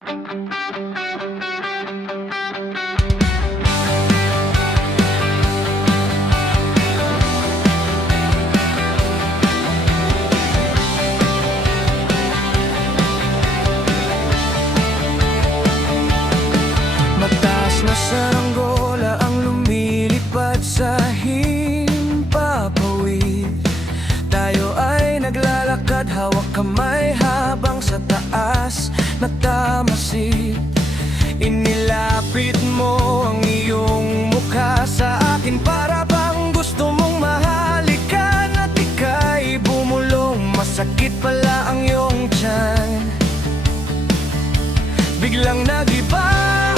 Mataas na saranggola ang lumilipad sa himpapawid. Tayo ay naglalakad, hawak kamay habang sa taas nagtamasid. Inilapit mo ang iyong mukha sa akin para bang gusto mong mahalikan at ika'y bumulong. Masakit pala ang iyong tiyan. Biglang nag-iba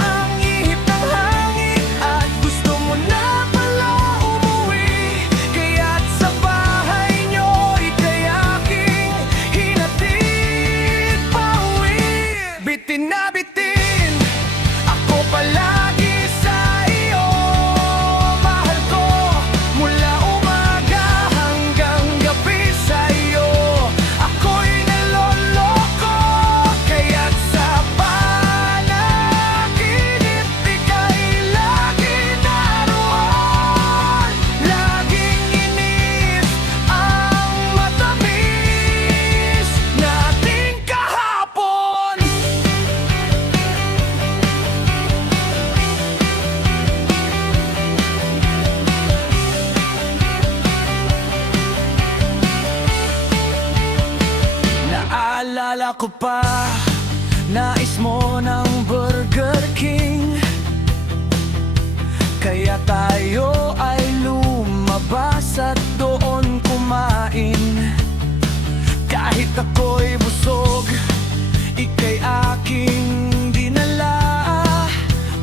ang ihip ng hangin at gusto mo na pala umuwi. Kaya't sa bahay nyo ika'y aking hinatid pauwi. Bitin na bitin ako palagi sa iyo, mahal ko. Mula umaga hanggang gabi sa iyo ako'y naloloko. Kaya't sa panaginip ika'y lagi naroon. Laging inis ang matamis nating kahapon. Naalala ko pa, nais mo ng Burger King. Kaya tayo ay lumabas at doon kumain. Kahit ako'y busog, ika'y aking dinala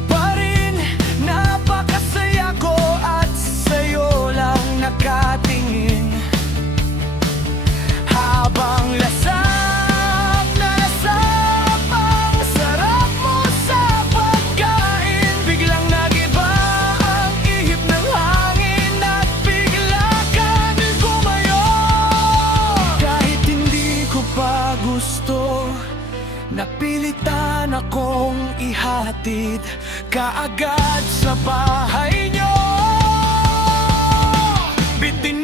pa rin. Napakasaya ko at sa'yo lang nakatingin. Habang lasap na lasap ang sarap mo sa pagkain, biglang nag-iba ang ihip ng hangin at bigla kang gumayo. Kahit hindi ko pa gusto, napilitan akong ihatid kaagad sa bahay nyo. Bitin